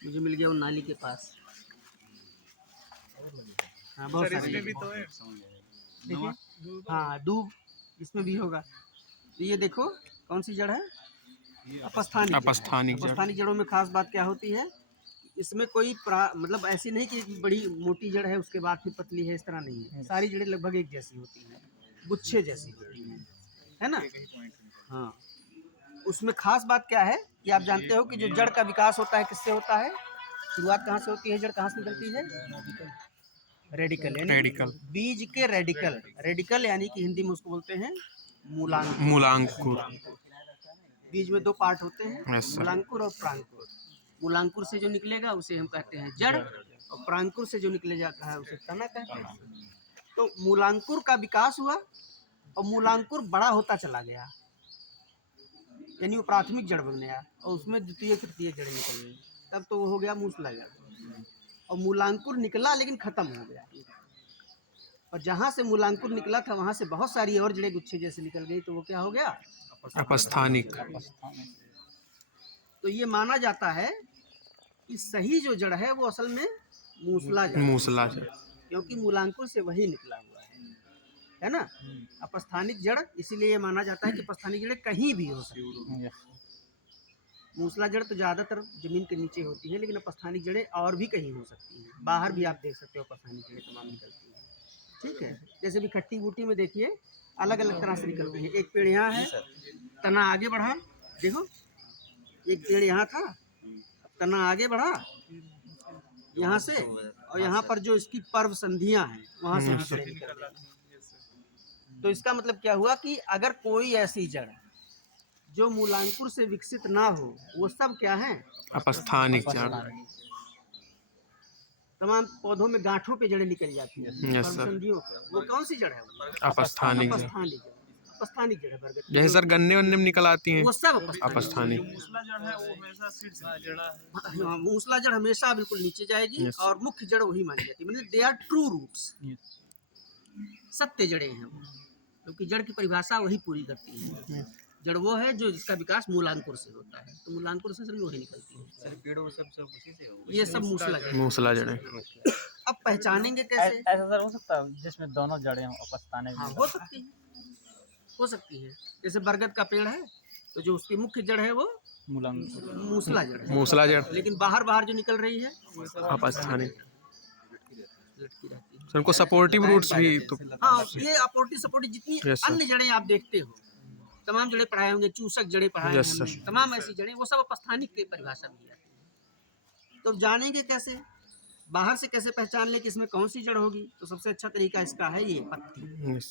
मुझे मिल गया वो नाली के पास। हाँ बहुत सर सारे इसमें भी तो है। देखिए, हाँ दूब इसमें भी होगा। तो ये देखो कौन सी जड़ है, अपस्थानिक जड़ है। अपस्थानिक जड़। अपस्थानिक जड़ों में खास बात क्या होती है, इसमें कोई मतलब ऐसी नहीं कि बड़ी मोटी जड़ है उसके बाद फिर पतली है, इस तरह नहीं है। सारी जड़ें लगभग एक जैसी होती हैं, गुच्छे जैसी होती हैं, है ना। हाँ, उसमें खास बात क्या है कि आप जानते हो कि जो जड़ का विकास होता है किससे होता है, शुरुआत कहाँ से होती है, जड़ कहाँ से निकलती है, रेडिकल यानी रेडिकल। बीज के रेडिकल। रेडिकल यानी कि हिंदी में उसको बोलते हैं मूलांकुर। मूलांकुर। बीज में दो पार्ट होते हैं, Yes, sir. मूलांकुर और प्रांकुर। मूलांकुर से जो निकलेगा उसे हम कहते हैं जड़, और प्रांकुर से जो निकले जाता है उसे तना कहते हैं। तो मूलांकुर का विकास हुआ और मूलांकुर बड़ा होता चला गया, यानी वो प्राथमिक जड़ बन गया और उसमें द्वितीय तृतीय जड़ निकल गई, तब तो वो हो गया मूसला जड़। और मूलांकुर निकला लेकिन खत्म हो गया, और जहाँ से मूलांकुर निकला था वहाँ से बहुत सारी और जड़ें गुच्छे जैसे निकल गई, तो वो क्या हो गया, अपस्थानिक। तो ये माना जाता है कि सही जो जड़ है वो असल में मूसला जड़ है, मूसला जड़। क्योंकि मूलांकुर से वही निकला हुआ है ना। अपस्थानिक जड़ इसीलिए ये माना जाता है कि अपस्थानिक जड़ कहीं भी हो सकती है। मूसला जड़ तो ज़्यादातर जमीन के नीचे होती है, लेकिन अपस्थानिक जड़ें और भी कहीं हो सकती हैं, बाहर भी आप देख सकते हो अपस्थानिक जड़ें तमाम निकलती हैं। ठीक है, जैसे भी खट्टी बूटी में देखिए अलग अलग तरह से निकलती है। एक पेड़ यहाँ है, तना आगे बढ़ा, देखो एक पेड़ यहाँ था, तना आगे बढ़ा यहाँ से, और यहाँ पर जो इसकी पर्व संधियाँ हैं वहाँ से भी जड़ें निकल गई। तो इसका मतलब क्या हुआ कि अगर कोई ऐसी जड़ जो मूलांकुर से विकसित ना हो, वो सब क्या है, अपस्थानिक जड़। तमाम पौधों में गांठों पे जड़ें निकल जाती हैं, Yes, sir. संधियों पे, वो कौन सी जड़ है, अपस्थानिक जड़। अपस्थानिक जड़। अपस्थानिक जड़ है बरगद की, जैसे सर गन्ने वन्ने में निकल आती हैं, वो सब अपस्थानिक। अपस्थानिक। मूसला जड़ है वो हमेशा शीर्ष जड़ा है। हाँ, मूसला जड़ हमेशा बिल्कुल नीचे जाएगी, Yes. और मुख्य जड़ वही मानी जाती है, मतलब दे आर ट्रू रूट्स, सत्य जड़ें हैं वो, क्योंकि जड़ की परिभाषा वही पूरी करती है। जड़ वो है जो जिसका विकास मूलांकुर से होता है, तो मूलांकुर से वही निकलती है। सर पेड़ों सब उसी से होगा। ये सब मूसला जड़। मूसला जड़ें। अब पहचानेंगे कैसे, ऐसा सर हो सकता है जिसमें दोनों जड़ें हों अपस्थानिक। हाँ हो सकती है, हो सकती है। जैसे बरगद का पेड़ है तो जो उसकी मुख्य जड़ है वो मूलांकुर मूसला जड़ है, मूसला जड़। लेकिन बाहर बाहर जो निकल रही है अपस्थानिक। लटकी रहती है। सर उनको सपोर्टिव रूट्स भी तो। हाँ, ये अपोर्टी सपोर्टी जितनी Yes, sir. अन्य जड़ें आप देखते हो, तमाम जड़ें पढ़ाए होंगे, चूसक जड़ें पढ़ाए Yes, हैं हमने, sir. तमाम ऐसी जड़ें, वो सब अपस्थानिक की परिभाषा में ही आती है। तो जानेंगे कैसे, बाहर से कैसे पहचान ले कि इसमें कौन सी जड़ होगी, तो सबसे अच्छा तरीका इसका है ये पत्ती। Yes.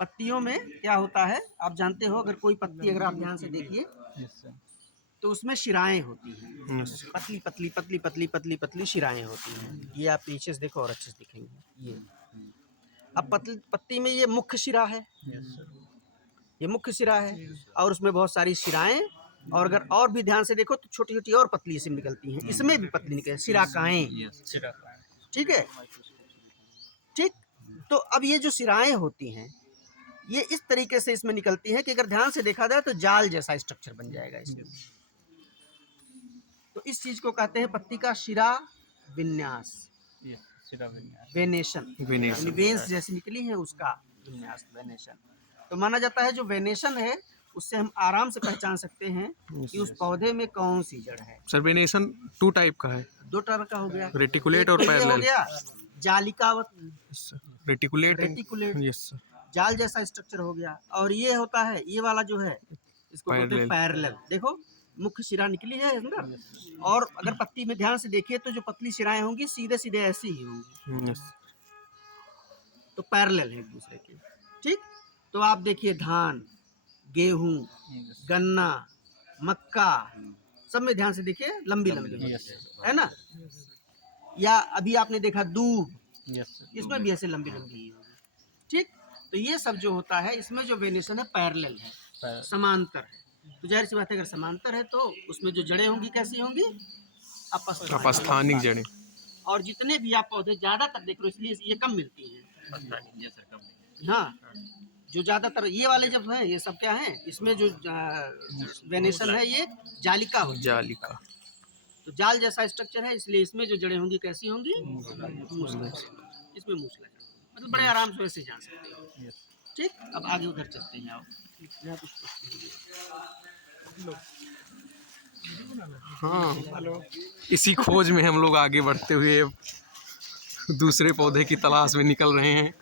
पत्तियों में क्या होता है आप जानते हो, अगर कोई पत्ती अगर आप ध्यान से देखिए तो उसमें शिराएं होती हैं, Yes. पतली पतली पतली पतली पतली पतली शिराएं होती हैं। ये आप नीचे से देखो और अच्छे से दिखेंगे। ये अब पत्ती में ये मुख्य शिरा है, ये मुख्य शिरा है, और उसमें बहुत सारी शिराएं, और अगर और भी ध्यान से देखो तो छोटी छोटी और पतली सी निकलती हैं, इसमें भी पतली निकल शिराकाएं। ठीक है, ठीक। तो अब ये जो शिराएं होती हैं ये इस तरीके से इसमें निकलती हैं कि अगर ध्यान से देखा जाए तो जाल जैसा स्ट्रक्चर बन जाएगा इसमें। तो इस चीज को कहते हैं पत्ती का शिरा विन्यास, वेनेशन। यानी वेन्स जैसी निकली है उसका विन्यास, वेनेशन। तो माना जाता है जो वेनेशन है उससे हम आराम से पहचान सकते हैं कि उस पौधे में कौन सी जड़ है। सर वेनेशन 2 टाइप का है, दो तरह का हो गया, रेटिकुलेट और एक तो ये हो पैरेलल। गया जालिकावत, रेटिकुलेट। Reticulate, yes sir. जाल जैसा स्ट्रक्चर हो गया, और ये होता है ये वाला जो है इसको बोलते हैं पैरेलल। देखो मुख्य शिरा निकली है अंदर, और अगर पत्ती में ध्यान से देखिए तो जो पतली शिराएं होंगी सीधे सीधे ऐसी ही होंगी, यस। तो पैरेलल है एक दूसरे के। ठीक, तो आप देखिए धान, गेहूं, गन्ना, मक्का, सब में ध्यान से देखिए लंबी लंबी है ना, या अभी आपने देखा दूब, इसमें भी ऐसे लंबी लंबी ही होगी। ठीक, तो ये सब जो होता है इसमें जो वेनेशन है पैरेलल है, समांतर है। तो जाहिर सी बात है अगर समांतर है तो उसमें जो जड़ें होंगी कैसी होंगी, अपस्थानिक जड़ें। और जितने भी आप पौधे ज्यादातर देख लो इसलिए ये कम मिलती हैं। हाँ, जो ज्यादातर ये वाले जब है ये सब क्या है, इसमें जो वेनेशन है ये जालिका होती है। जालिका। तो जाल जैसा स्ट्रक्चर है, इसलिए इसमें जो जड़ें होंगी कैसी होंगी, मूसला। इसमें मूसला मतलब बड़े आराम से वैसे जा सकते हैं। ठीक, अब आगे उधर चलते हैं। आओ यहाँ कुछ हाँ, इसी खोज में हम लोग आगे बढ़ते हुए दूसरे पौधे की तलाश में निकल रहे हैं।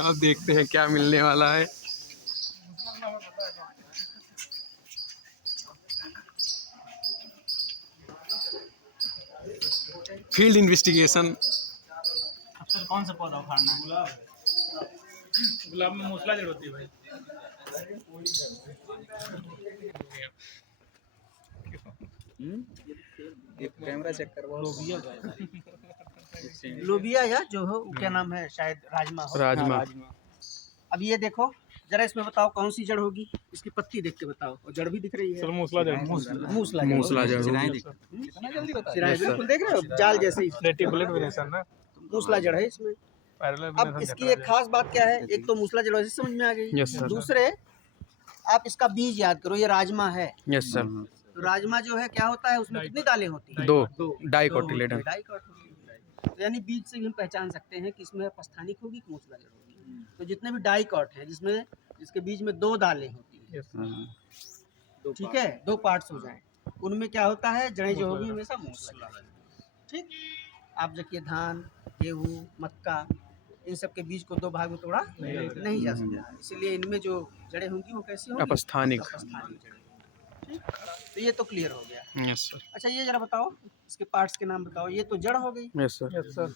अब देखते हैं क्या मिलने वाला है। Field investigation. फिर कौन सा पौधा उखाड़ना है? गुलाब में मूसला जड़ होती है भाई। कैमरा चेक करवाओ। लोबिया या जो हो क्या नाम है, शायद राजमा हो। राजमा। अब ये देखो जरा, इसमें बताओ कौन सी जड़ होगी, इसकी पत्ती देख के बताओ। और जड़ भी दिख रही है, मूसला जड़। मूसला मूसला जड़ होगी। सिराएं बिल्कुल देख रहे हो, जाल जैसे ही रेटिकुलेट वेनेशन ना। मूसला जड़ है इसमें। अब इसकी एक खास बात क्या है, एक तो मूसला जड़ वैसे समझ में आ गई। Yes sir. दूसरे आप इसका बीज याद करो, ये राजमा है। Yes sir. तो राजमा जो है क्या होता है, उसमें कितनी दालें होती हैं? 2 डाइकोटिलेडन। तो यानी बीज से भी हम पहचान सकते हैं कि इसमें अपस्थानिक होगी कि मूसला जड़ होगी। तो जितने भी डाइकॉट हैं जिसमें जिसके बीज में 2 दालें होती हैं, ठीक है, 2 पार्ट्स हो जाएं, उनमें क्या होता है, जड़ें जो होगी हमेशा मूसला जड़। ठीक, आप देखिए धान, गेहूँ, मक्का, इन सब के बीज को 2 भाग में तोड़ा नहीं जा सकता, इसलिए इनमें जो जड़ें होंगी वो कैसी होंगी, अपस्थानिक। अपस्थानिक जड़ें। ठीक, तो ये तो क्लियर हो गया। Yes sir. अच्छा ये जरा बताओ, इसके पार्ट्स के नाम बताओ। ये तो जड़ हो गई, यस सर।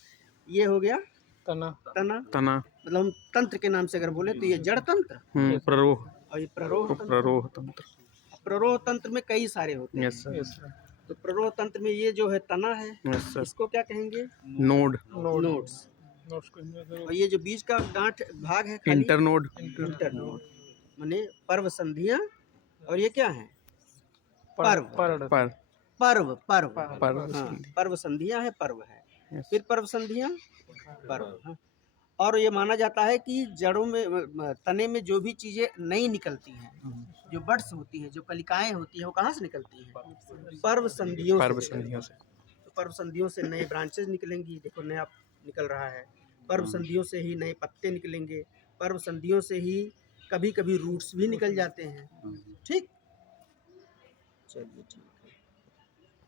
ये हो गया तना। तना, तना। मतलब हम तंत्र के नाम से अगर बोले तो ये जड़ तंत्र, प्ररोह। और ये प्ररोह तंत्र। प्ररोह तंत्र। प्ररोह तंत्र में कई सारे होते हैं। Yes sir. तो प्ररोह तंत्र में ये जो है तना है, यस सर। इसको क्या कहेंगे, नोड। नोड्स। और ये जो बीज का गांठ भाग है खाली, इंटरनोड। इंटरनोड, माने पर्व संधियां। और ये क्या है, पर्व। पर पर्व पर्व पर्व हाँ, संधि। पर्व संधियां है, पर्व है। यस। फिर पर्व संधियां, पर्व। हाँ। और ये माना जाता है कि जड़ों में, तने में जो भी चीजें नई निकलती हैं, जो बड्स होती हैं, जो कलिकाएं होती हैं, वो कहाँ से निकलती हैं, पर्व संधियों पर्व से। संधियों से। तो पर्व संधियों से नए ब्रांचेस निकलेंगी, देखो नया निकल रहा है। पर्व संधियों से ही नए पत्ते निकलेंगे, पर्व संधियों से ही कभी कभी रूट्स भी निकल जाते हैं। ठीक, चलिए ठीक है।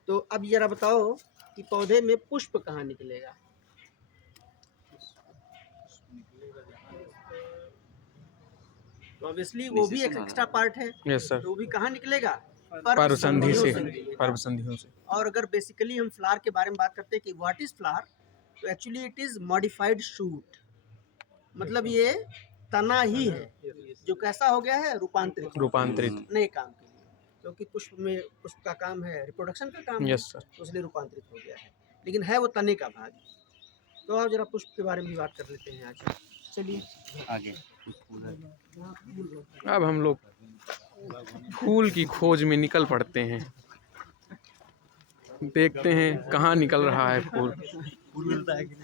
तो अब जरा बताओ कि पौधे में पुष्प कहाँ निकलेगा। तो ऑब्वियसली वो भी एक एक्स्ट्रा पार्ट है। Yes sir. तो वो भी कहाँ निकलेगा, पर्व संधि से। निकलेगा। पर्व संधियों से। और अगर बेसिकली हम फ्लावर के बारे में बात करते हैं कि व्हाट इज फ्लावर, तो actually it is modified shoot, मतलब ये तना ही है जो कैसा हो गया है, रूपांतरित नए काम के लिए, क्योंकि पुष्प का काम है, रिप्रोडक्शन का काम है, यस सर। तो इसलिए रूपांतरित हो गया है, लेकिन है वो तने का भाग। तो आप जरा पुष्प के बारे में भी बात कर लेते हैं आज। चलिए आगे अब हम लोग फूल की खोज में निकल पड़ते हैं, देखते हैं कहाँ निकल रहा है फूल।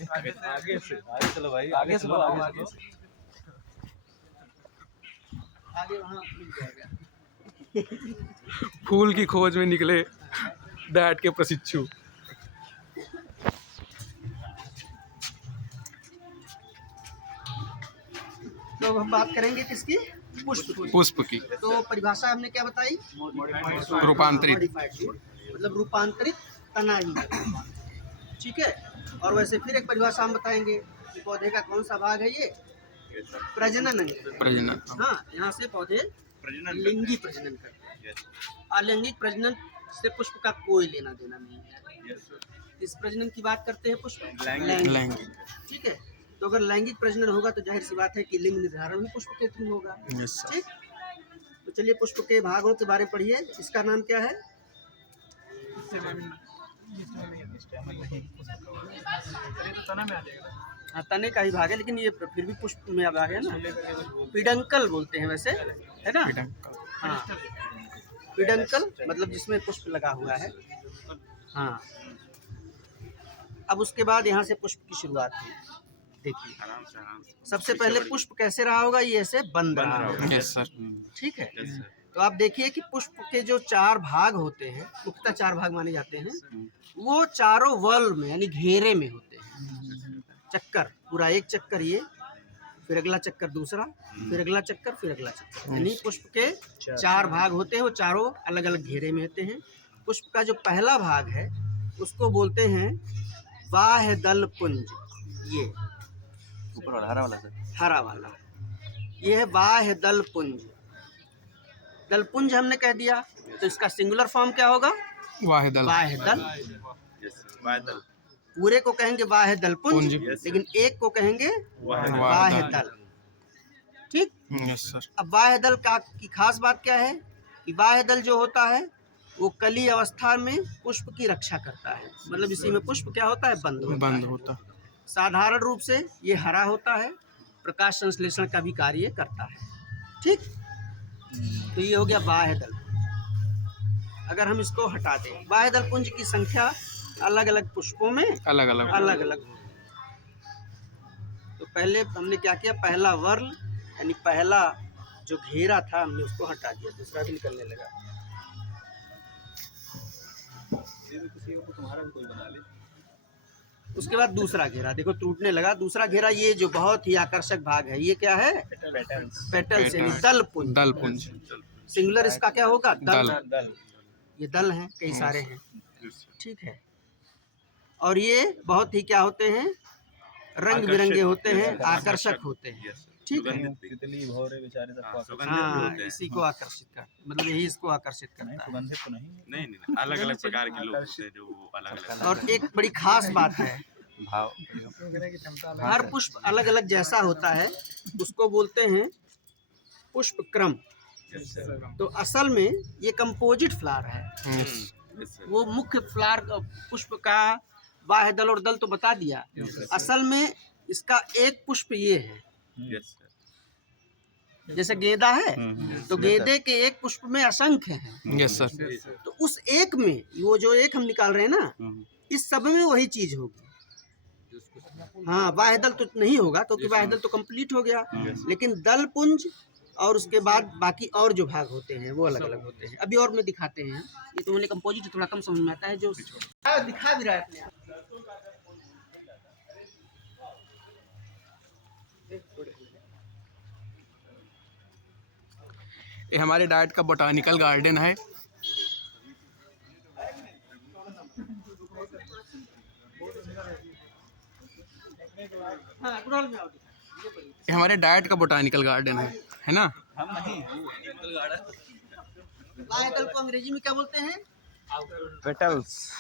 आगे चलो भाई, आगे चलो। आगे वहाँ मिल जाएगा। फूल की खोज में निकले डैट के प्रशिक्षु। तो हम बात करेंगे किसकी, पुष्प की। तो परिभाषा हमने क्या बताई, रूपांतरित। Modified, मतलब रूपांतरित तना ही है। ठीक है, और वैसे फिर एक परिभाषा हम बताएंगे कि पौधे का कौन सा भाग है, ये प्रजनन अंग। प्रजनन। हाँ, यहाँ से पौधे लिंगी प्रजनन करते हैं। अलैंगिक प्रजनन से पुष्प का कोई लेना देना नहीं है। इस प्रजनन की बात करते हैं पुष्प लैंगिक। ठीक है, तो अगर लैंगिक प्रजनन होगा तो जाहिर सी बात है कि लिंग निर्धारण भी पुष्प के थ्रू होगा। Yes sir. ठीक, तो चलिए पुष्प के भागों के बारे में पढ़िए। इसका नाम क्या है, हाँ तने का ही भाग है, लेकिन ये फिर भी पुष्प में अब आ गया ना। पिडंकल बोलते हैं वैसे, है ना। हाँ, पिडंकल मतलब जिसमें पुष्प लगा हुआ है। हाँ, अब उसके बाद यहाँ से पुष्प की शुरुआत हुई। देखिए आराम से आराम से। सबसे पहले पुष्प कैसे रहा होगा, ये ऐसे बंद रहा होगा। Yes sir. ठीक है, यस सर। तो आप देखिए कि पुष्प के जो 4 भाग होते हैं, मुख्यतः 4 भाग माने जाते हैं, वो चारों वर्ल में यानी घेरे में होते हैं। चक्कर पूरा एक चक्कर ये, फिर अगला चक्कर दूसरा, फिर अगला चक्कर, फिर अगला चक्कर, यानी पुष्प के 4 भाग होते हैं, वो चारों अलग अलग घेरे में होते हैं। पुष्प का जो पहला भाग है उसको बोलते हैं बाह्य दल पुंज। ये ऊपर वाला हरा वाला सर। हरा वाला, ये है बाह्य दल पुंज। दल पुंज हमने कह दिया, तो इसका सिंगुलर फॉर्म क्या होगा, वाह दल। बाह्य दल। Yes sir. बादल। पूरे को कहेंगे बाह्य दल पुंज, पुंज। लेकिन एक को कहेंगे वाह बाह्य दल। ठीक। Yes sir. अब बाह्य दल का की खास बात क्या है कि बाह्य दल जो होता है वो कली अवस्था में पुष्प की रक्षा करता है, मतलब इसी में पुष्प क्या होता है, बंद होता बंद है। होता। साधारण रूप से ये हरा होता है, प्रकाश संश्लेषण का भी कार्य करता है। ठीक, तो ये हो गया बाह्य दल। अगर हम इसको हटा दें, बाह्य दल पुंज की संख्या अलग अलग पुष्पों में अलग अलग। अलग अलग होगी। तो पहले हमने क्या किया, पहला वर्ल यानी पहला जो घेरा था हमने उसको हटा दिया, दूसरा भी निकलने लगा। तुम्हारा भी कोई बना ले। उसके बाद दूसरा घेरा देखो टूटने लगा। दूसरा घेरा ये जो बहुत ही आकर्षक भाग है, ये क्या है, पेटल्स यानी दल पुंज। दल पुंज। सिंगुलर इसका क्या होगा, दल। दल। ये दल हैं, कई सारे हैं। ठीक है, और ये बहुत ही क्या होते हैं, रंग बिरंगे होते हैं, आकर्षक होते हैं। ठीक है, तितली भौरे बेचारे सबको सुगंधित भी हाँ, होते हैं। इसी को आकर्षित कर, मतलब यही इसको आकर्षित करता है। सुगंधित तो नहीं। नहीं नहीं, अलग अलग प्रकार के लोग होते हैं जो अलग अलग। और एक बड़ी खास बात है, भाव। हर पुष्प अलग अलग जैसा होता है, उसको बोलते हैं पुष्प क्रम। Yes sir. तो असल में ये कंपोजिट फ्लावर है। यस। Yes sir. वो मुख्य फ्लावर पुष्प का बाह्य दल और दल तो बता दिया, असल में इसका एक पुष्प ये है। Yes sir. जैसे गेंदा है तो गेंदे के एक पुष्प में असंख्य हैं, यस सर। तो उस एक में वो जो एक हम निकाल रहे हैं ना, इस सब में वही चीज होगी। हाँ, बाह्य दल तो नहीं होगा क्योंकि बाह्य दल तो कंप्लीट हो गया, लेकिन दल पुंज और उसके बाद बाकी और जो भाग होते हैं वो अलग अलग होते हैं। अभी और में दिखाते हैं, ये तो मैंने कंपोजिट थोड़ा कम समझ में आता है, जो दिखा भी रहा है अपने आप। ये हमारे डाइट का बोटानिकल गार्डन है। हाँ, गुड़हल में आओ। ये हमारे डाइट का बोटानिकल गार्डन है ना। हम नहीं। बाह्य दल को अंग्रेजी में क्या बोलते हैं, पेटल्स।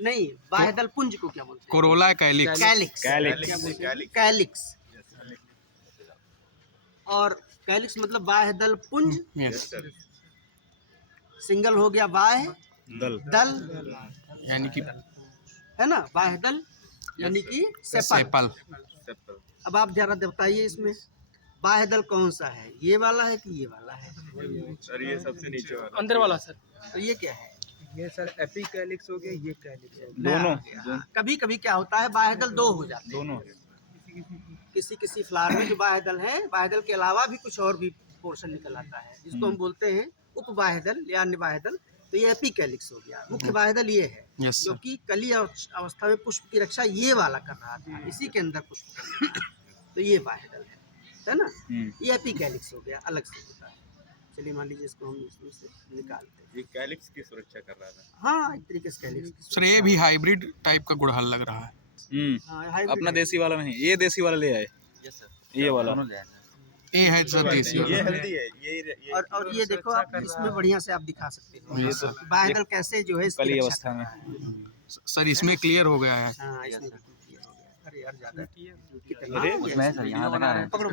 नहीं, बाह्य दल पुंज को क्या बोलते हैं, Corolla calyx. Calyx. Calyx. Calyx. और कैलिक्स मतलब बाह्य दल पुंज, यस। सिंगल हो गया बाह्य दल। दल, यानी कि है ना, बाह्य दल यानी कि सेपल। सेपल। सेपल। अब आप जरा बताइए इसमें बाह्य दल कौन सा है, ये वाला है कि ये वाला है, सर ये सबसे नीचे वाला। अंदर वाला सर। तो ये क्या है, ये सर एपिकैलिक्स हो गया, ये कैलिक्स हो दोनों। कभी कभी क्या होता है, बाह्य दल दो हो जाते हैं। दोनों। किसी किसी फ्लावर में जो बाह्य दल है, बाह्य दल के अलावा भी कुछ और भी पोर्शन निकल आता है, जिसको हम बोलते हैं उप बाह्य दल या अन्य बाह्य दल। तो ये एपिकैलिक्स हो गया। मुख्य बाह्य दल ये है यस जो सर। कि कली अवस्था में पुष्प की रक्षा ये वाला कर रहा था, इसी के अंदर पुष्प कर रहा था। तो ये बाह्य दल है ना, ये एपिकैलिक्स हो गया, अलग से होता है। चलिए मान लीजिए इसको हम इसमें से निकालते हैं। ये कैलिक्स की सुरक्षा कर रहा था। हाँ, एक तरीके से कैलिक्स। सर ये भी हाइब्रिड टाइप का गुड़हल लग रहा है। हाँ, हाइब्रिड अपना है। देसी वाला नहीं, ये देसी वाला ले आए। ये वाला। ये है सर देसी ये वाला। हेल्दी है। ये और ये देखो आप इसमें बढ़िया से आप दिखा सकते हो ये तो बाह्य दल कैसे जो है इसकी कली रक्षा अवस्था कर में। रहा है। सर इसमें क्लियर हो गया है। हाँ, इसमें बिल्कुल clear हो गया। अरे यार ज्यादा कितना अरे, हो गया उसमें इसमें? सर यहाँ लगा है। पकड़ो।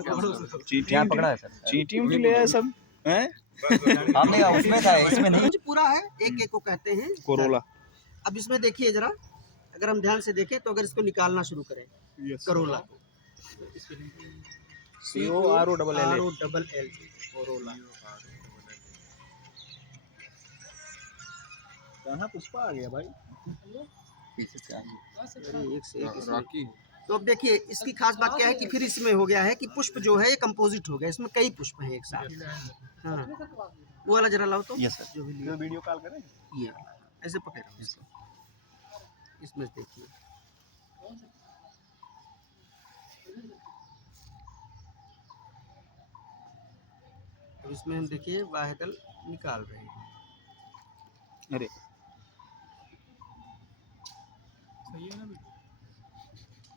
चींटी पकड़ा है सर। चींटी उंटी ले आए सब हैं। हमने उसमें था, इसमें नहीं। कुछ पूरा है, एक एक को कहते हैं कोरोला। अब इसमें देखिए जरा, अगर हम ध्यान से देखें तो अगर इसको निकालना शुरू करें, करोला को, COROLL, कोरोला। कहाँ पुष्पा आ गया भाई। अरे एक से एक इसमें तो अब देखिए इसकी खास बात क्या है कि फिर इसमें हो गया है कि पुष्प जो है ये कंपोजिट हो गया, इसमें कई पुष्प हैं एक साथ। हाँ वो वाला जरा लाओ तो। Yes sir. जो भी लिया। वीडियो कॉल करें। ये वाला ऐसे पकड़ो इसको, इसमें देखिए अब इसमें हम देखिए वाहिदल निकाल रहे हैं। अरे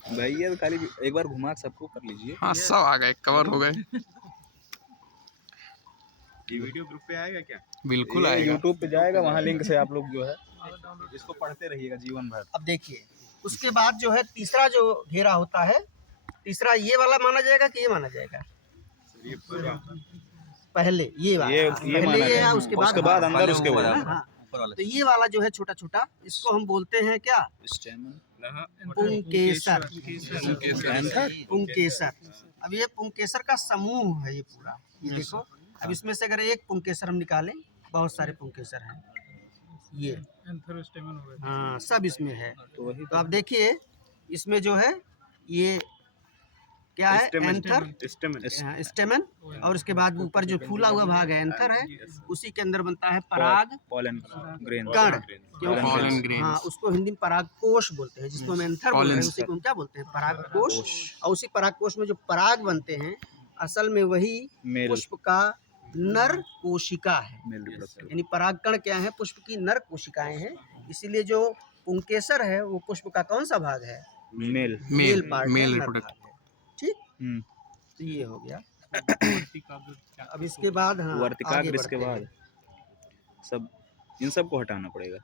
भैया तो खाली एक बार घुमा सबको कर लीजिए। हाँ सब आ गए, कवर हो गए। ये वीडियो ग्रुप पे आएगा क्या? बिल्कुल ये आएगा। यूट्यूब पे जाएगा, वहाँ लिंक से आप लोग जो है इसको पढ़ते रहिएगा जीवन भर। अब देखिए उसके बाद जो है तीसरा जो घेरा होता है, तीसरा ये वाला माना जाएगा कि ये माना जाएगा? ये पूरा पहले ये वाला, ये पहले माना ये है, जाएगा। उसके बाद अंदर उसके है बाद ना? हाँ। तो ये वाला जो है छोटा छोटा, इसको हम बोलते हैं क्या? स्टेमन पुंकेसर। एंथर। पुंकेसर। अब ये पुंकेसर का समूह है ये पूरा, ये देखो। अब इसमें से अगर एक पुंकेसर हम निकालें, बहुत सारे पुंकेसर हैं ये, हाँ सब इसमें है। तो वही तो आप देखिए इसमें जो है ये क्या है? एंथर, स्टेमन, और उसके बाद ऊपर जो फूला हुआ भाग है एंथर है, उसी के अंदर बनता है पराग पॉलन ग्रेन। कण, Pollen क्योंकि grains। हाँ उसको हिंदी में पराग कोश बोलते हैं, जिसको हम एंथर बोलते हैं Pollen। उसी को हम क्या बोलते हैं? पराग कोश। और उसी पराग कोश में जो पराग बनते हैं असल में वही मेल पुष्प का नर कोशिका है। Male reproductive. यानी परागकण क्या है? पुष्प की नर कोशिकाएं हैं। इसीलिए जो पुंकेसर है वो पुष्प का कौन सा भाग है? मेल। मेल पार्ट है, मेल नर रिप्रोडक्ट। भाग है। ठीक, तो ये हो गया। अब इसके बाद हाँ वर्तिकाग्र आगे इसके बढ़ते बाद हैं। सब इन सब को हटाना पड़ेगा।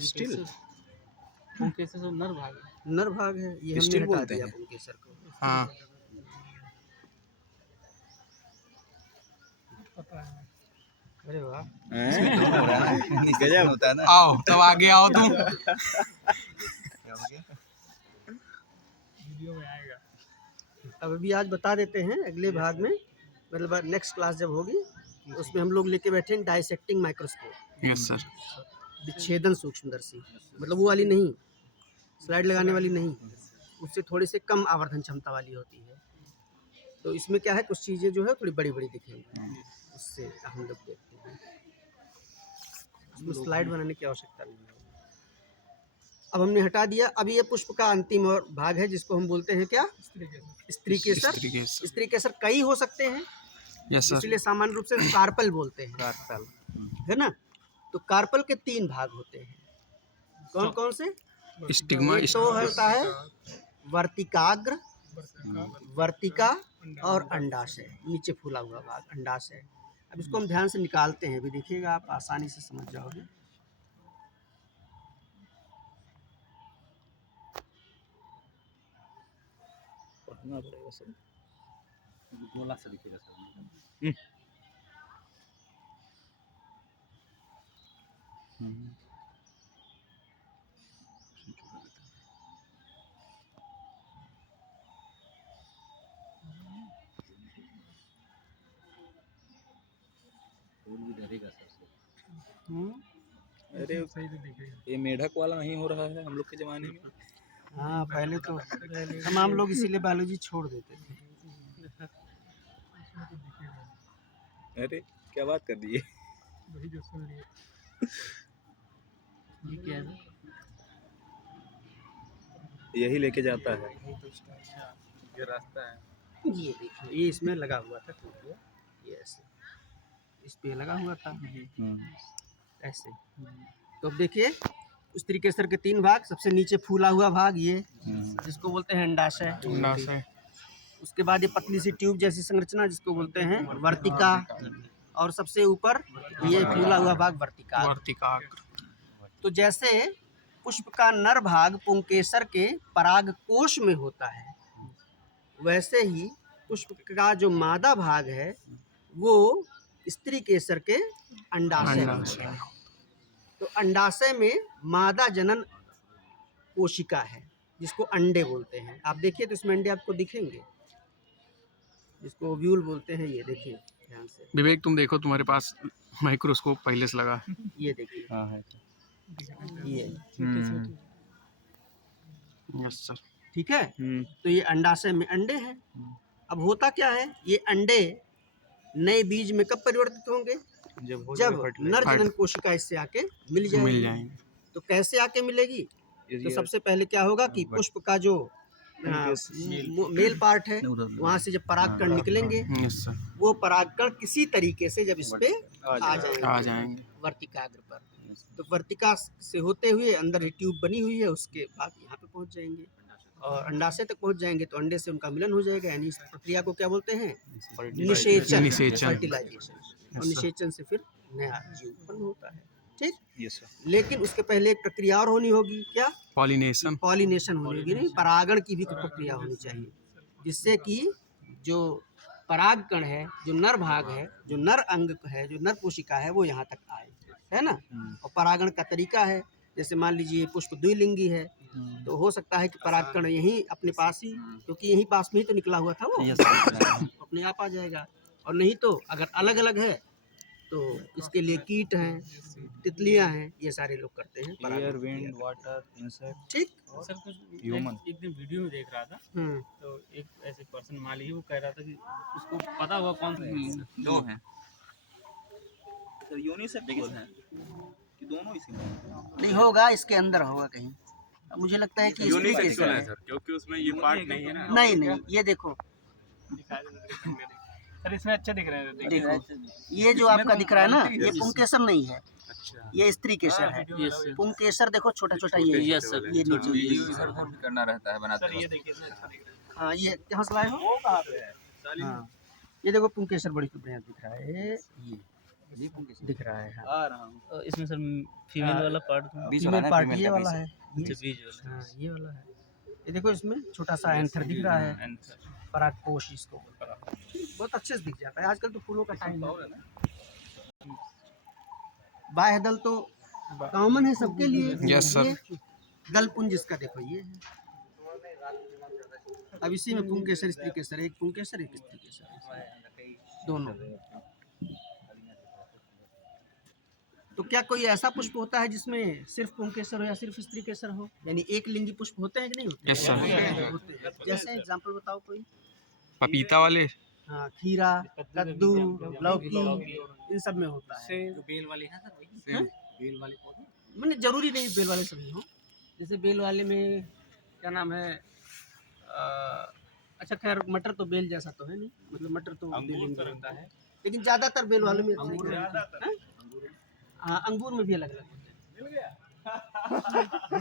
स्टिल नर भाग है। नर भाग है ये, हमने स्टिल हटा बोलते दिया हैं। पुंकेसर को। हाँ अरे वाह, गजब होता है ना। आओ तब आगे आओ तुम। अब अभी आज बता देते हैं, अगले भाग में मतलब नेक्स्ट क्लास जब होगी उसमें हम लोग लेके बैठे हैं डाइसेक्टिंग माइक्रोस्कोप, यस सर। विच्छेदन सूक्ष्मदर्शी। मतलब वो वाली नहीं, स्लाइड लगाने वाली नहीं, उससे थोड़ी सी कम आवर्धन क्षमता वाली होती है। तो इसमें क्या है, कुछ चीज़ें जो है थोड़ी बड़ी बड़ी दिखेंगी, उससे हम लोग देखते हैं। उसमें स्लाइड बनाने की आवश्यकता नहीं है। अब हमने हटा दिया। अब ये पुष्प का अंतिम और भाग है जिसको हम बोलते हैं क्या? स्त्री केसर। स्त्रीकेसर। स्त्री केसर कई हो सकते हैं, यस सर। इसलिए सामान्य रूप से कार्पल बोलते हैं, कार्पल है ना। तो कार्पल के 3 भाग होते हैं, कौन कौन से? स्टिग्मा। एक तो होता है वर्तिकाग्र, वर्तिका और अंडाशय, नीचे फूला हुआ भाग अंडाशय। अब इसको हम ध्यान से निकालते हैं, अभी देखिएगा आप आसानी से समझ जाओगे। पढ़ना पड़ेगा सब। गोला सा दिखेगा सर। अरे ये मेढक वाला नहीं हो रहा है हम लोग के जमाने में। हाँ पहले तो तमाम लोग इसीलिए बायोलॉजी छोड़ देते थे। अरे क्या बात कर दी है। ये क्या है? यही लेके जाता है। ये रास्ता है। ये देखिए, ये इसमें लगा हुआ था, टूट गया। ये ऐसे इस पे लगा हुआ था ऐसे। तो अब देखिए उस तरीके से के 3 भाग, सबसे नीचे फूला हुआ भाग ये जिसको बोलते हैं अंडाशय। उसके बाद ये पतली सी ट्यूब जैसी संरचना जिसको बोलते हैं वर्तिका, और सबसे ऊपर ये फूला हुआ भाग वर्तिका। तो जैसे पुष्प का नर भाग पुंकेसर के परागकोश में होता है, वैसे ही पुष्प का जो मादा भाग है वो स्त्री केसर के अंडाशय में होता है। तो अंडाशय में मादा जनन कोशिका है जिसको अंडे बोलते हैं। आप देखिए तो इसमें अंडे आपको दिखेंगे, जिसको ओव्यूल बोलते हैं। ये देखिए ध्यान से, विवेक तुम देखो, तुम्हारे पास माइक्रोस्कोप पहले से लगा है। ये देखिए हाँ है। ये यस सर। ठीक है। तो ये अंडाशय में अंडे हैं। अब होता क्या है, ये अंडे नए बीज में कब परिवर्तित होंगे, जब नर जनन कोशिका इससे आके मिल जाएंगे। तो कैसे आके मिलेगी, तो सबसे पहले क्या होगा कि पुष्प का जो मेल पार्ट है वहाँ से जब परागकण निकलेंगे, वो परागकण किसी तरीके से जब इस पे आ जाएंगे वर्तिकाग्र पर, तो वर्तिका से होते हुए अंदर ही ट्यूब बनी हुई है, उसके बाद यहाँ पे पहुँच जाएंगे और अंडाशय तक पहुँच जाएंगे। तो अंडे से उनका मिलन हो जाएगा, यानी इस प्रक्रिया को क्या बोलते हैं, निषेचन, फर्टिलाइजेशन। और निषेचन से फिर नया जीव उत्पन्न होता है। ठीक। लेकिन उसके पहले एक प्रक्रिया और होनी होगी, क्या, पॉलिनेशन होनी होगी, नहीं, परागण की भी प्रक्रिया होनी चाहिए, जिससे कि जो परागकण है, जो नर भाग है, जो नर अंग है, जो नर कोशिका है, वो यहाँ तक आए, है ना। और परागण का तरीका है, जैसे मान लीजिए पुष्प द्विलिंगी है, तो हो सकता है कि परागकण यहीं अपने पास ही, क्योंकि यहीं पास में ही तो निकला हुआ था वो, अपने आप आ जाएगा। और नहीं तो अगर अलग अलग है तो इसके लिए कीट हैं, तितलियां हैं, ये सारे लोग करते हैं एयर, विंड, वाटर, इंसेक्ट। ठीक। सर कुछ ह्यूमन। एक दिन वीडियो में देख रहा था, तो एक ऐसे पर्सन माली है, वो कह रहा था कि उसको पता हुआ कौन सा दो हैं सर, यूनिसेक्स हैं कि दोनों इसी में नहीं होगा, इसके अंदर होगा कहीं। अब मुझे लगता है कि स्त्री केस है, सर, क्योंकि उसमें ये पार्ट नहीं है ना। नहीं, ये देखो, सर इसमें अच्छे दिख रहे हैं। देखो ये जो आपका दिख रहा है ना, ये पुंकेसर नहीं है, ये स्त्री केसर है। पुंकेसर देखो छोटा छोटा, ये यस सर, ये नीचे करना रहता है बनाते सर ये देखिए अच्छा दिख रहा है। हाँ, ये कहाँ से लाए हो, हाँ, ये देखो पुंकेसर बड़ी बढ़िया दिख रहा है, ये दिख रहा है। हाँ, आ रहा हूँ। तो इसमें सर फीमेल वाला पार्ट फीमेल पार्ट ये वाला है, अच्छा बीज वाला। हाँ, ये वाला है। ये देखो इसमें छोटा सा एंथर दिख रहा है, परागकोश इसको बहुत अच्छे से दिख जाता है। आजकल तो फूलों का टाइम है। बाह्यदल तो कॉमन है सबके लिए। Yes sir. दल पुंज इसका देखो ये है। अब इसी में पुंकेसर, स्त्री केसर, एक पुंकेसर एक स्त्री केसर दोनों। तो क्या कोई ऐसा पुष्प होता है जिसमें सिर्फ पुंकेसर हो या सिर्फ स्त्री केसर हो, यानी एक लिंगी पुष्प होते हैं कि नहीं होते? Yes sir. होते हैं। जैसे एग्जांपल बताओ कोई। पपीता वाले, हाँ, खीरा, कद्दू, लौकी, इन सब में होता है। बेल वाली है सर, वही बेल वाली पौधे, मैंने जरूरी नहीं बेल वाले सभी हो। जैसे बेल वाले में क्या नाम है, अच्छा खैर मटर तो बेल जैसा तो है नहीं, मतलब मटर तो बेल होता है, लेकिन ज्यादातर बेल वाले में हाँ, अंगूर में भी अलग अलग होते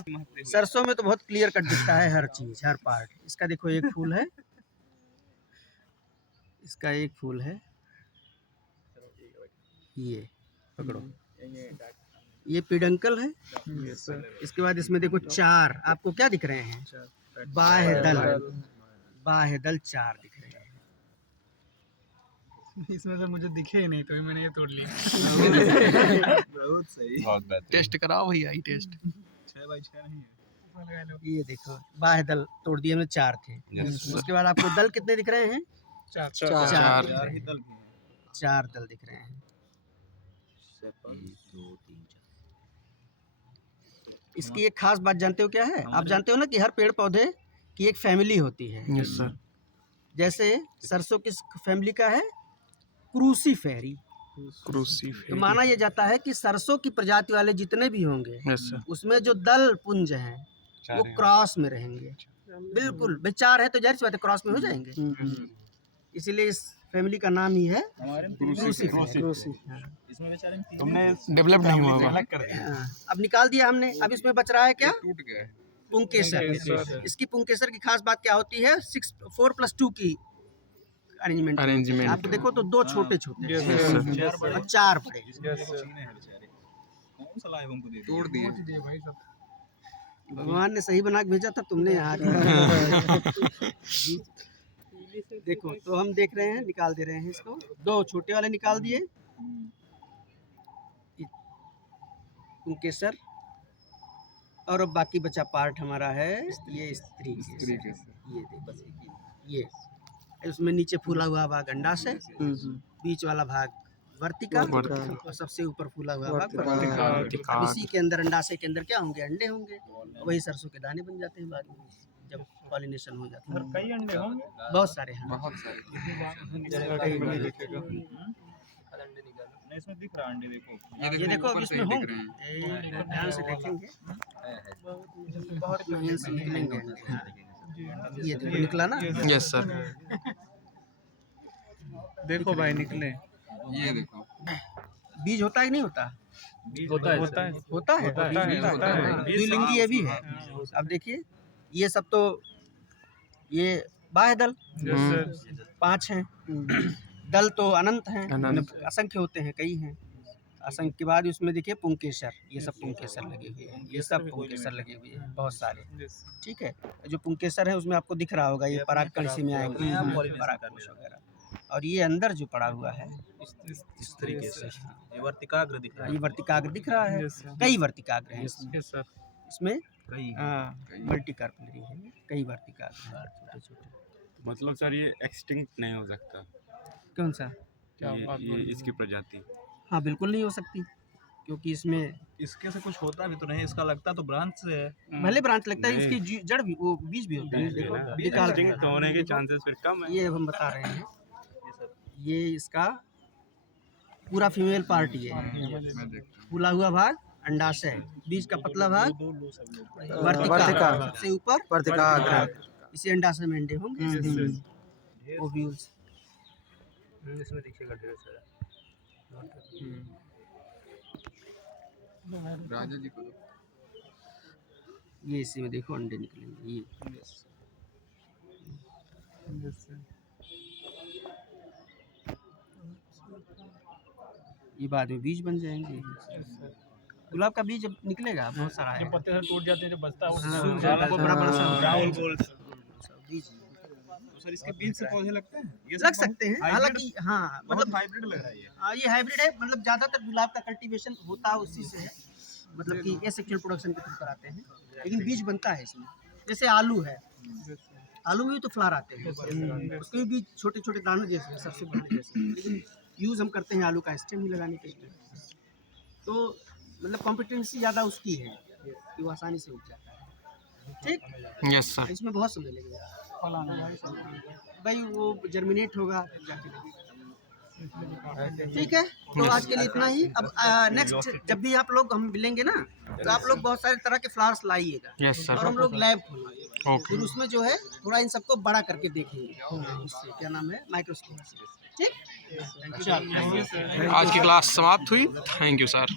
हैं। सरसों में तो बहुत क्लियर कट दिखता है हर चीज, हर पार्ट। इसका देखो एक फूल है, इसका एक फूल है, ये पकड़ो, ये पिडंकल है। इसके बाद इसमें देखो चार, आपको क्या दिख रहे हैं, बाह्यदल चार दिख रहे हैं। इसमें तो मुझे दिखे ही नहीं, तो मैंने ये तोड़ लिया। बहुत सही। टेस्ट कराओ भैया, आई टेस्ट। 6x6 नहीं है। ये देखो बाह्यदल तोड़ दिए, में चार थे। उसके बाद आपको दल कितने दिख रहे हैं, चार। चार चार ही दल हैं। चार दल दिख रहे हैं। इसकी एक खास बात जानते हो क्या है, आप जानते हो ना कि हर पेड़ पौधे की एक फैमिली होती है। Yes sir. जैसे सरसों किस फैमिली का है, क्रूसीफेरी। तो माना यह जाता है कि सरसों की प्रजाति वाले जितने भी होंगे, यस सर, उसमें जो दल पुंज हैं वो क्रॉस में रहेंगे। बिल्कुल, भाई चार है तो जाहिर सी बात है क्रॉस में हो जाएंगे। इसीलिए इस फैमिली का नाम ही है क्रूसीफेरी। इसमें बेचारे तुमने डेवलप नहीं हुआ होगा। अलग कर दिया। हाँ, अब निकाल दिया हमने। अब इसमें बच रहा है क्या, टूट गया है। पुंकेसर। इसकी पुंकेसर की खास बात क्या होती है, 4+2 की अरेंजमेंट। आप देखो तो दो छोटे छोटे और चार बड़े। कौन सा लाइव हमको दे दिया? तोड़ दिए। भगवान ने सही बना के भेजा था, तुमने यहाँ देखो। तो हम देख रहे हैं, निकाल दे रहे हैं इसको। दो छोटे वाले निकाल दिए, पुंकेसर, और अब बाकी बचा पार्ट हमारा है ये स्त्री केसर। ये देखो, ये उसमें नीचे फूला हुआ भाग अंडाशय, बीच वाला भाग वर्तिका वर्तिका। और सबसे ऊपर फूला हुआ भाग वर्तिका। वर्तिका। अब इसी के अंदर अंडाशय के अंदर क्या होंगे, अंडे होंगे, वही सरसों के दाने बन जाते हैं बाद में जब पॉलिनेशन हो जाता है। कई अंडे होंगे। बहुत सारे हैं। बहुत सारे नहीं, इसमें दिख रहा अंडे, देखो। ये देखो अब ऊपर इसमें से दिख होंगे, रहे हैं। ये ध्यान से देखेंगे यहाँ से निकलेंगे अंडे। ये देखो निकला ना, यस सर। देखो भाई निकले। ये देखो बीज होता है कि नहीं होता? होता है। होता है होता है। द्विलिंगी ये भी है। अब देखिए ये सब तो ये बाह्य दल 5 हैं, दल तो अनंत हैं, अनंत। असंख्य होते हैं, कई हैं। असंख्य के बाद उसमें देखिए पुंकेसर, ये सब पुंकेसर लगे हुए हैं, ये सब पुंकेसर लगे हुए हैं, बहुत सारे। ठीक है, जो पुंकेसर है उसमें आपको दिख रहा होगा ये परागकण इसी में आएंगे, परागकोश वगैरह। और ये अंदर जो पड़ा हुआ है इस तरीके से ये वर्तिकाग्र दिख रहा ये वर्तिकाग्र दिख रहा है, कई वर्तिकाग्र हैं इसमें, कई मल्टीकार्पलरी है, कई वर्तिकाग्र हैं छोटे छोटे। मतलब सर ये एक्सटिंक्ट नहीं हो सकता, कौन सा? ये इसकी प्रजाति। हाँ बिल्कुल नहीं हो सकती, क्योंकि इसमें इसके से कुछ होता भी तो नहीं, इसका लगता तो ब्रांच से है। भले ब्रांच लगता है, इसकी जड़ भी, वो बीज भी होता है, देखो निकाल रहे एक्सटिंक्ट होने के चांसेस फिर कम हैं। है। ये हम बता रहे हैं, ये इसका पूरा फीमेल पार्ट ये है, फूला हुआ भाग अंडाशय, बीज का पतला भाग वर्तिका, सबसे ऊपर वर्तिका, इसी अंडाशय में अंडे होंगे, ओव्यूल्स। इसमें देखिएगा ढेर सारा राजा जी को ये इसी में देखो अंडे निकलेंगे, ये ये बाद में बीज बन जाएंगे। गुलाब का बीज जब निकलेगा बहुत सारा है, पत्ते से टूट जाते हैं, जो बचता है वो सूख जाता है, बड़ा बड़ा सा होता है। बीज सर इसके बीज से पौधे लगते हैं, ये लग सकते हैं, हालांकि हाँ मतलब हाइब्रिड लग रहा है ये। ये हाइब्रिड है, मतलब ज्यादातर गुलाब का कल्टीवेशन होता है उसी से है, मतलब कि एसेक्सुअल प्रोडक्शन के थ्रू कराते हैं, लेकिन बीज बनता है इसमें। जैसे आलू है, आलू में भी तो फ्लावर आते हैं, उसके भी बीज छोटे छोटे दानों जैसे हैं, सरसों दाने जैसे हैं, लेकिन यूज़ हम करते हैं आलू का स्टेम ही लगाने के लिए। तो मतलब कॉम्पिटेंसी ज़्यादा उसकी है कि वो आसानी से उग जाता है। ठीक, यस सर। इसमें बहुत समय लगेगा भाई, वो जर्मिनेट होगा तब जाके लगेगा। ठीक है, तो आज के लिए इतना ही। अब नेक्स्ट जब भी आप लोग हम मिलेंगे ना, तो आप लोग बहुत सारे तरह के फ्लावर्स लाइएगा, यस और सर। हम लोग लैब खोलेंगे, ओके। फिर उसमें जो है थोड़ा इन सबको बड़ा करके देखेंगे, उससे क्या नाम है, माइक्रोस्कोप से। ठीक, आज की क्लास समाप्त हुई। Thank you sir.